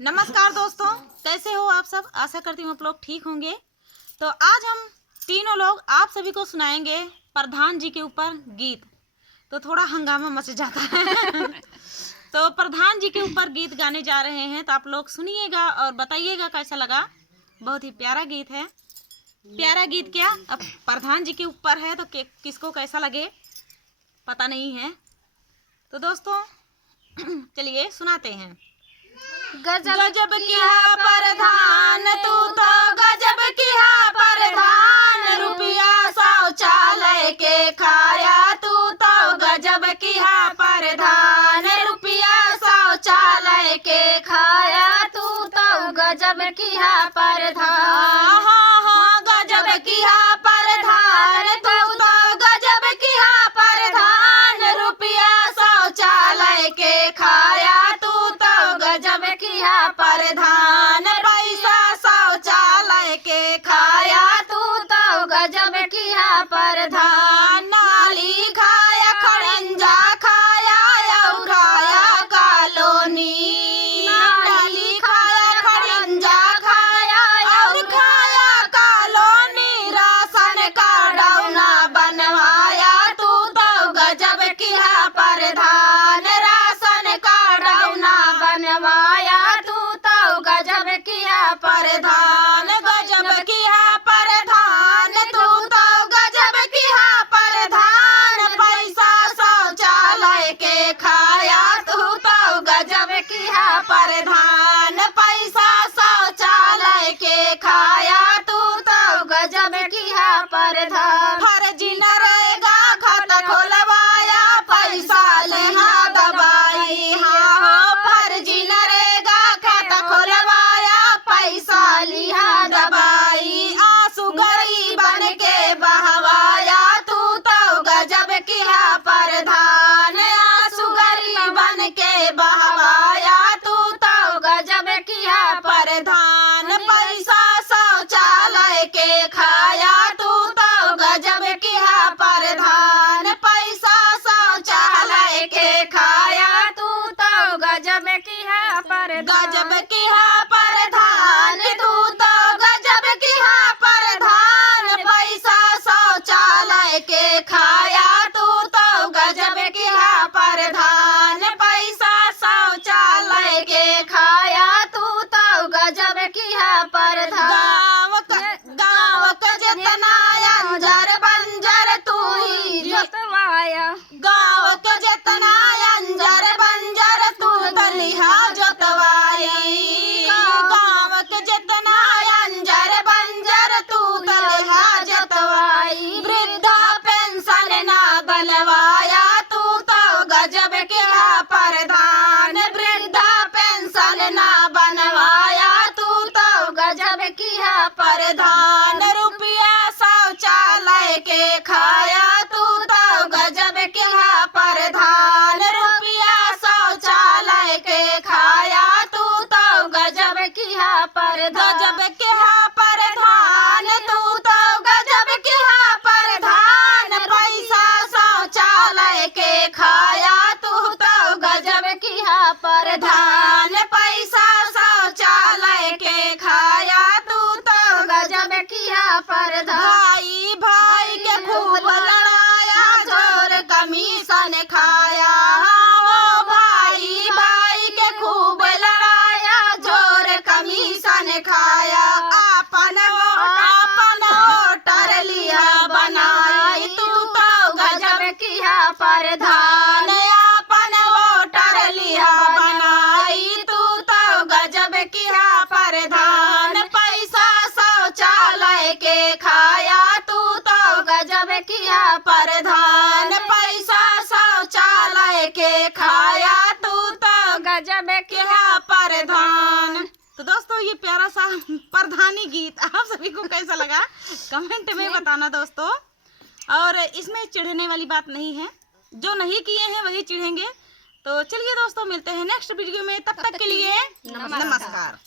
नमस्कार दोस्तों, कैसे हो आप सब। आशा करती हूँ आप लोग ठीक होंगे। तो आज हम तीनों लोग आप सभी को सुनाएंगे प्रधान जी के ऊपर गीत। तो थोड़ा हंगामा मच जाता है तो प्रधान जी के ऊपर गीत गाने जा रहे हैं, तो आप लोग सुनिएगा और बताइएगा कैसा लगा। बहुत ही प्यारा गीत है। प्यारा गीत क्या, अब प्रधान जी के ऊपर है तो किसको कैसा लगे पता नहीं है। तो दोस्तों चलिए सुनाते हैं। गजब किया प्रधान तू तो गजब किया प्रधान, रुपया शौचालय के खाया तू तो गजब किया प्रधान, रुपया शौचालय के खाया तू तो गजब किया प्रधान। हाँ गजब किया प्रधान तू तो गजब किया प्रधान, रुपया शौचालय के खाया तू तो गजब किया प्रधान, पैसा शौचालय के खाया तू तो गजब किया प्रधान। नाली खाया खड़ंजा खाया और खाया कॉलोनी, नाली खाया खड़ंजा खाया और खाया कॉलोनी, राशन कार्ड ना बनवाया तू तो गजब किया प्रधान, राशन कार्ड ना बनवाया तू तो गजब किया प्रधान। गजब किया प्रधान तू तो गजब किया प्रधान, पैसा शौचालय के खाया तू तो गजब किया प्रधान, पैसा शौचालय के खाया तू तो गजब किया प्रधान। फर्जी नरेगा खाता खोलवाया पैसा लेहा दबाई, हाँ हो फर्जी नरेगा खाता खोलवाया पैसा लिहा दबाई, आंसू गरीबन के बहवाया तू तो गजब किया प्रधान, आंसू गरीबन के बहवाया तू तो गजब किया प्रधान, पैसा शौचालय के खाया तू तो गजब किया प्रधान, पैसा शौचालय के खाया तू तो गजब किया प्रधान, गजब किया प्रधान तू तो गजब किया प्रधान, पैसा शौचालय के खाया तू तो गजब किया प्रधान, पैसा शौचालय के खाया तू तो गजब किया प्रधान। गाँव का जितना अंजर बंजर तू ही जोतवाया, गाँव का जितना अंजर बंजर तू दलिहा जोतवाई, गाँव के जितना अंजर बंजर तू दलिहा जोतवाई, वृद्धा पेंशन ना बनवाया तू तो गजब किया प्रधान, वृद्धा पेंशन ना बनवाया तू तो गजब किया प्रधान, रुपया शौचालय के खाया तू तो गजब किया प्रधान, रुपया शौचालय के खाया तू तो गजब किया प्रधान, गजब किया प्रधान तू तो गजब किया प्रधान, पैसा शौचालय के खाया तू तो गजब किया प्रधान, पैसा शौचालय के खाया तू तो गजब किया प्रधान। भाई भाई के खूब लड़ाया जोर कमीशन खाया, ओ भाई भाई के खूब लड़ाया जोर कमीशन खाया, अपन वोटर लिया बनाई तू तो गजब किया प्रधान, अपन वोटर लिया बनाई तू तो गजब किया प्रधान, पैसा शौचालय के खाया तू तो गजब किया प्रधान, पैसा शौचालय के खाया तू तो गजब किया प्रधान। तो दोस्तों ये प्यारा सा प्रधानी गीत आप सभी को कैसा लगा कमेंट में बताना दोस्तों। और इसमें चिढ़ने वाली बात नहीं है, जो नहीं किए हैं वही चिढ़ेंगे। तो चलिए दोस्तों मिलते हैं नेक्स्ट वीडियो में, तब तक के लिए नमस्कार।